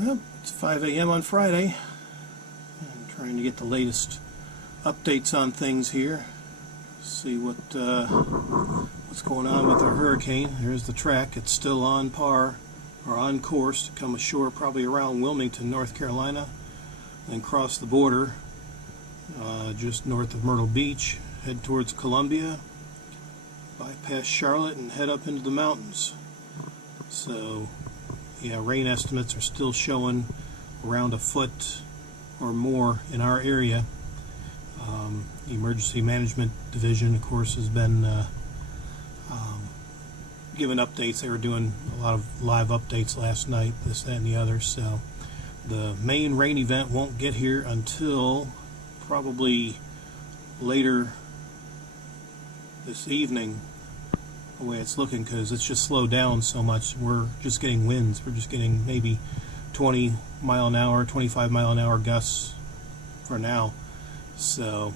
Well, it's 5 a.m. on Friday. I'm trying to get the latest updates on things here. See what's going on with our hurricane. Here's the track. It's still on par or on course to come ashore probably around Wilmington, North Carolina, then cross the border just north of Myrtle Beach, head towards Columbia, bypass Charlotte, and head up into the mountains. So yeah, rain estimates are still showing around a foot or more in our area. The Emergency Management Division, of course, has been giving updates. They were doing a lot of live updates last night, this, that, and the other. So the main rain event won't get here until probably later this evening, the way it's looking, because it's just slowed down so much. We're just getting winds. We're just getting maybe 20 mile an hour, 25 mile an hour gusts for now. So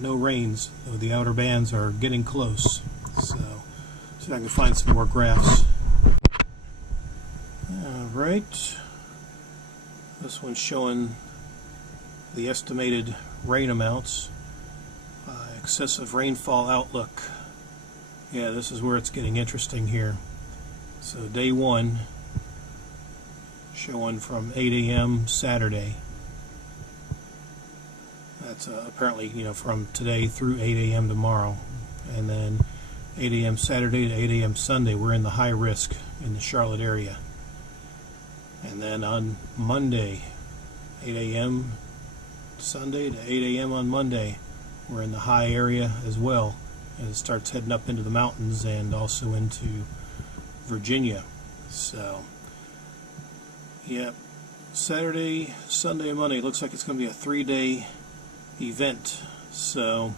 no rains, though the outer bands are getting close. So see if I can find some more graphs. Alright, this one's showing the estimated rain amounts, excessive rainfall outlook. Yeah, this is where it's getting interesting here. So day one, showing from 8 a.m. Saturday. That's apparently, from today through 8 a.m. tomorrow. And then 8 a.m. Saturday to 8 a.m. Sunday, we're in the high risk in the Charlotte area. And then on Monday, 8 a.m. Sunday to 8 a.m. on Monday, we're in the high area as well. And it starts heading up into the mountains and also into Virginia. So, yeah, Saturday, Sunday, and Monday, it looks like it's going to be a 3-day event. So,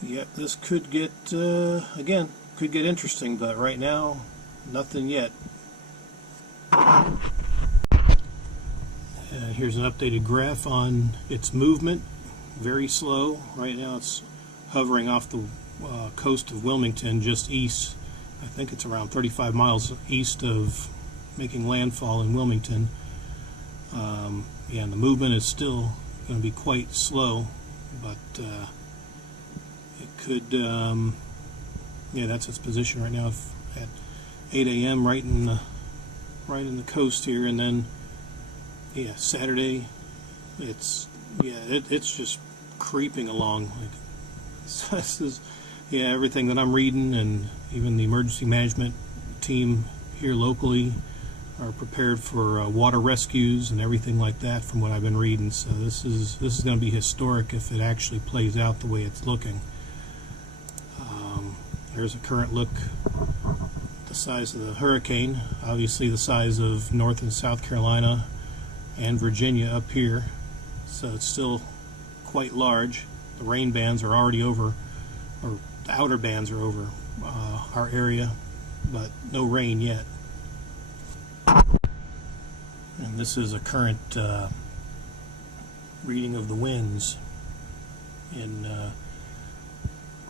yeah, this could get, again, could get interesting, but right now, nothing yet. And here's an updated graph on its movement. Very slow. Right now it's hovering off the coast of Wilmington, just east. I think it's around 35 miles east of making landfall in Wilmington. Yeah, and the movement is still going to be quite slow, but it could, yeah, that's its position right now at 8 a.m. right in the coast here. And then, yeah, Saturday, it's just creeping along. Like, this is, yeah, everything that I'm reading, and even the emergency management team here locally are prepared for water rescues and everything like that from what I've been reading. So this is going to be historic if it actually plays out the way it's looking. There's a current look at the size of the hurricane. Obviously the size of North and South Carolina and Virginia up here. So it's still quite large. The rain bands are already over, or the outer bands are over our area, but no rain yet. And this is a current reading of the winds. And of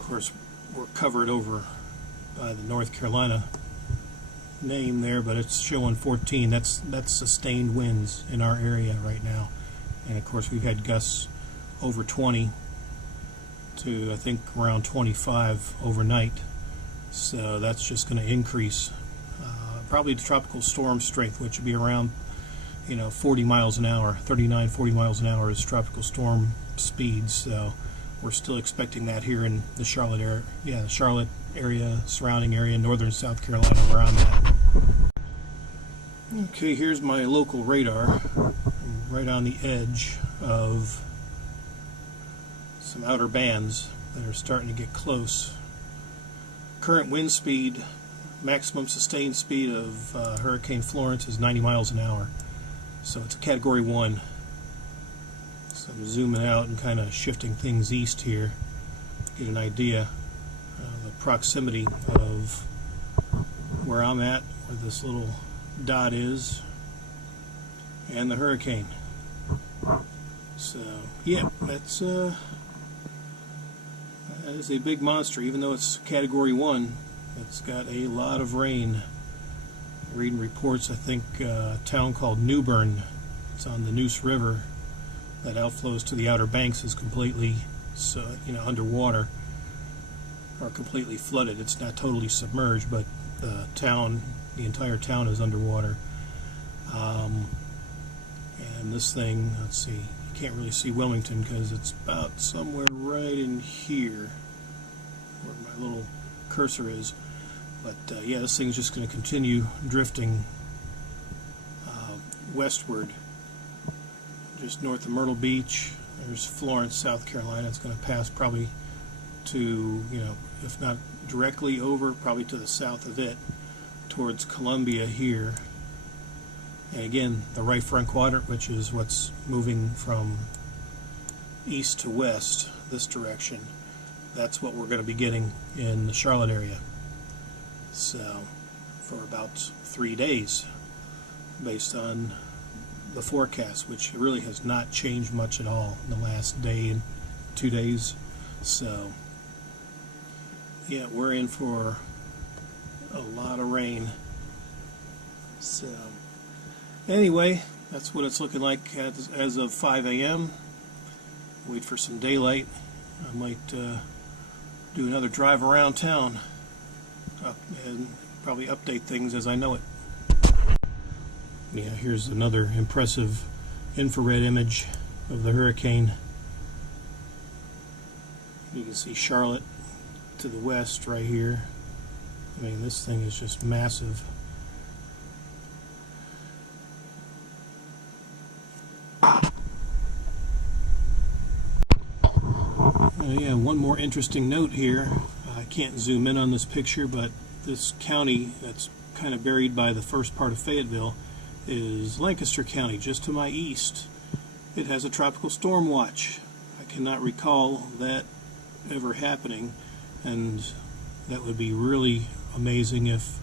course, we're covered over by the North Carolina name there, but it's showing 14. That's sustained winds in our area right now. And of course, we've had gusts over 20 to I think around 25 overnight. So that's just going to increase. Probably the tropical storm strength, which would be around 40 miles an hour, 39, 40 miles an hour is tropical storm speed. So we're still expecting that here in the Charlotte area. Yeah, the Charlotte area, surrounding area, northern South Carolina, where I'm at. Okay, here's my local radar. I'm right on the edge of some outer bands that are starting to get close. Current wind speed, maximum sustained speed of Hurricane Florence is 90 miles an hour. So it's a Category 1. So I'm zooming out and kind of shifting things east here to get an idea of the proximity of where I'm at, where this little dot is, and the hurricane. So yeah, that is a big monster. Even though it's Category 1, it's got a lot of rain Reading reports, I think a town called Newbern, it's on the Neuse River, that outflows to the Outer Banks is completely, underwater, or completely flooded. It's not totally submerged, but the entire town is underwater. And this thing, let's see, you can't really see Wilmington because it's about somewhere right in here where my little cursor is. But yeah, this thing's just going to continue drifting westward, just north of Myrtle Beach. There's Florence, South Carolina. It's going to pass probably to, if not directly over, probably to the south of it, towards Columbia here. And again, the right front quadrant, which is what's moving from east to west, this direction, that's what we're going to be getting in the Charlotte area. So, for about 3 days, based on the forecast, which really has not changed much at all in the last day and 2 days. So, yeah, we're in for a lot of rain. So, anyway, that's what it's looking like as of 5 a.m. Wait for some daylight. I might do another drive around town and probably update things as I know it. Yeah, here's another impressive infrared image of the hurricane. You can see Charlotte to the west right here. I mean, this thing is just massive. Yeah, one more interesting note here. I can't zoom in on this picture, but this county that's kind of buried by the first part of Fayetteville is Lancaster County, just to my east. It has a tropical storm watch. I cannot recall that ever happening, and that would be really amazing if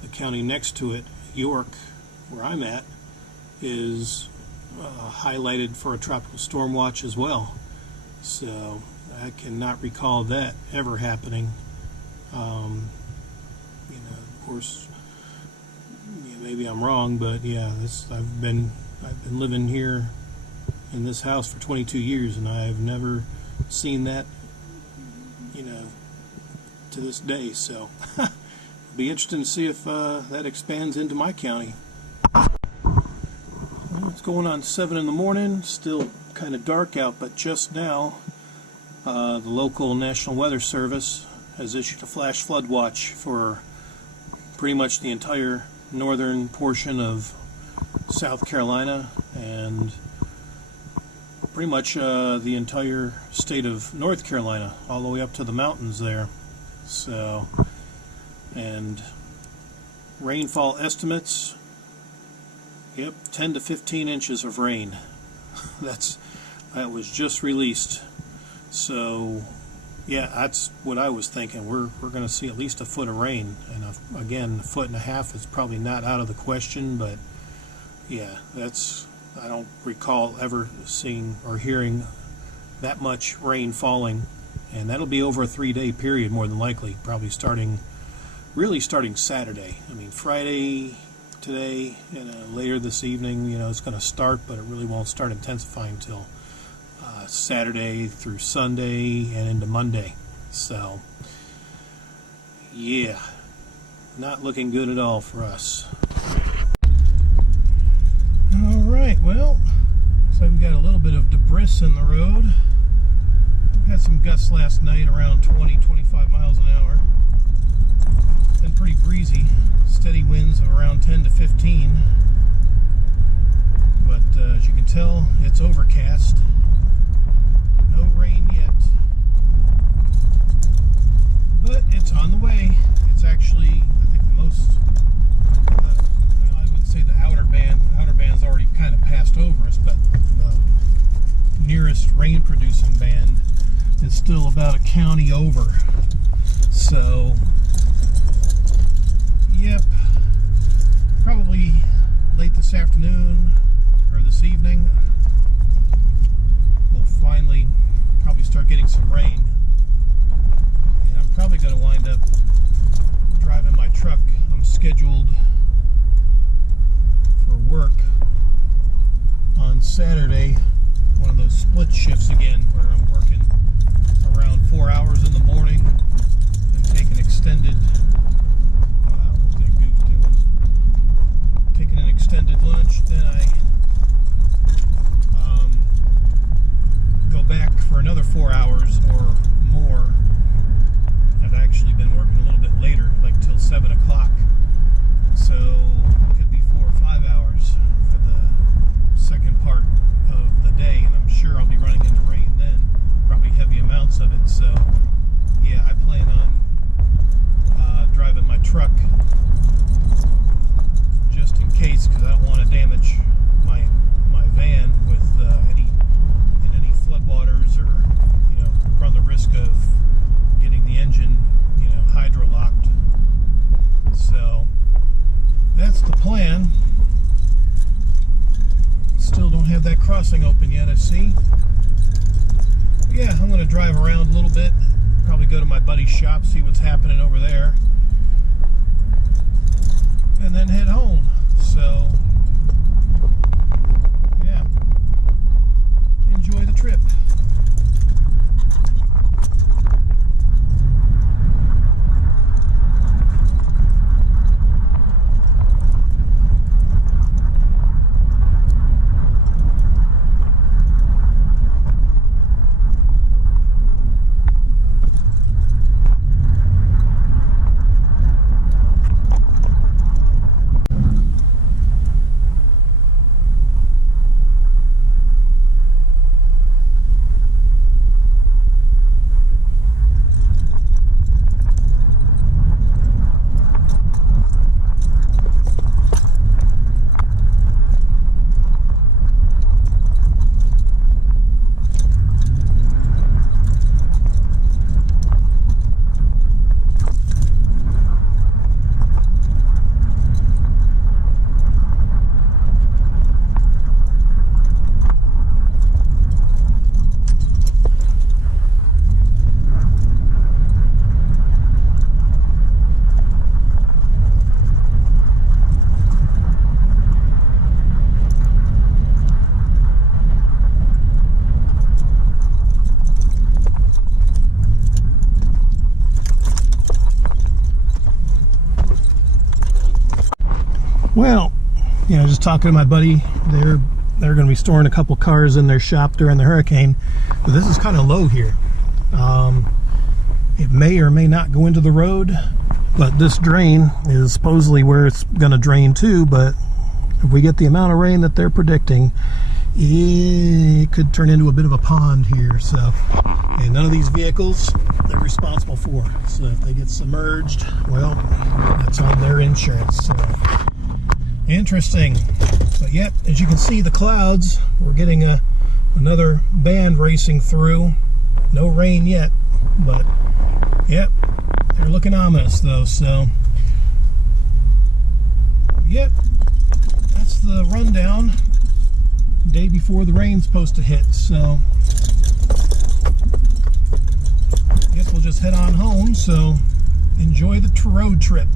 the county next to it, York, where I'm at, is highlighted for a tropical storm watch as well. So I cannot recall that ever happening. Of course, maybe I'm wrong, but yeah, I've been living here in this house for 22 years, and I've never seen that, to this day. So it'll be interesting to see if that expands into my county. Well, it's going on 7 in the morning. Still kind of dark out, but just now the local National Weather Service has issued a flash flood watch for pretty much the entire northern portion of South Carolina and pretty much the entire state of North Carolina, all the way up to the mountains there. So, and rainfall estimates, yep, 10 to 15 inches of rain. That was just released. So yeah, that's what I was thinking. We're going to see at least a foot of rain, and again, 1.5 feet is probably not out of the question. But yeah, I don't recall ever seeing or hearing that much rain falling, and that'll be over a 3-day period more than likely. Probably really starting Saturday. I mean, Friday today and later this evening. It's going to start, but it really won't start intensifying until Saturday through Sunday and into Monday. So yeah, not looking good at all for us. Alright, well, looks like we got a little bit of debris in the road. We had some gusts last night around 20-25 miles an hour. Been pretty breezy, steady winds of around 10 to 15. But as you can tell, it's overcast. No rain yet, but it's on the way. It's actually, I think, the most, I would say the outer band's already kind of passed over us, but the nearest rain-producing band is still about a county over. So, yep, probably late this afternoon or this evening, we'll finally probably start getting some rain, and I'm probably going to wind up driving my truck. I'm scheduled Saturday, one of those split shifts again, where I'm working around 4 hours in the morning and take an extended, wow, what's that goof doing? Taking an extended lunch, then I go back for another 4 hours or more. I've actually been working a little bit later, like till 7 o'clock. So it could be 4 or 5 hours for the second part of the day, and I'm sure I'll be running into rain then, probably heavy amounts of it. So yeah, I plan on driving my truck just in case, because I don't want to damage my van with any floodwaters, or run the risk of getting the engine hydrolocked. So that's the plan. Still don't have that crossing open yet, I see. But yeah, I'm going to drive around a little bit, probably go to my buddy's shop, see what's happening over there, and then head home. So yeah, enjoy the trip. Well, just talking to my buddy, they're going to be storing a couple cars in their shop during the hurricane. But this is kind of low here. It may or may not go into the road, but this drain is supposedly where it's going to drain to. But if we get the amount of rain that they're predicting, it could turn into a bit of a pond here. So, and none of these vehicles they're responsible for. So if they get submerged, well, that's on their insurance. So interesting. But yep, as you can see, the clouds, we're getting another band racing through. No rain yet, but yep, they're looking ominous though. So yep, that's the rundown. Day before the rain's supposed to hit. So I guess we'll just head on home. So enjoy the road trip.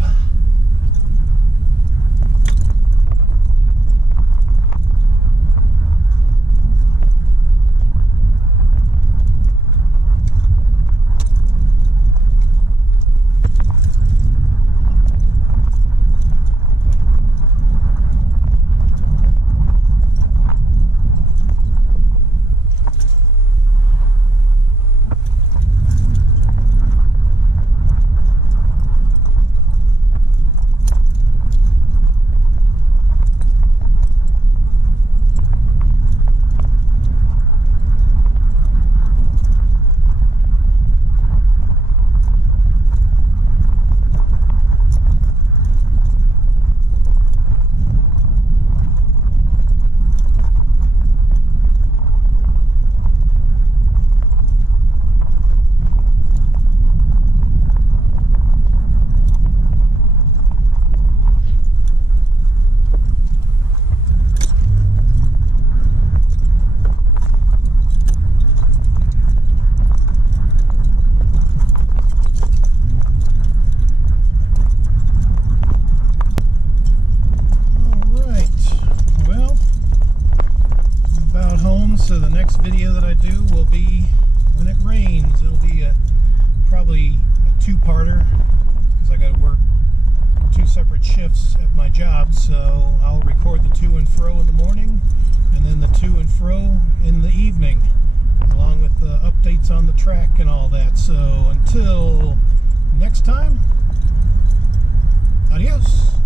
next video that I do will be when it rains. It'll be probably a two-parter because I got to work 2 separate shifts at my job, so I'll record the to and fro in the morning and then the to and fro in the evening, along with the updates on the track and all that. So until next time, adios.